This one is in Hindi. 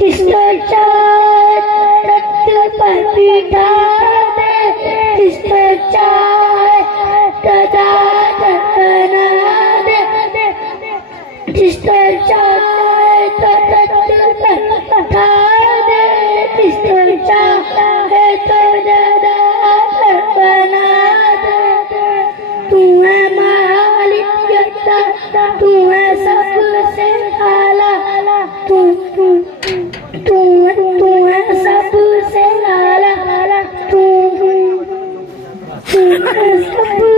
किसको चाहे तख्त पर बिठा दे, किसको चाहे गदादर बना दे, किसको चाहे तो तख्त पर बिठा दे, किसको चाहे तो गदादर बना दे। तू है मालिक यत्ता, तू है सबसे आला, तू है सबसे आला, तू है सब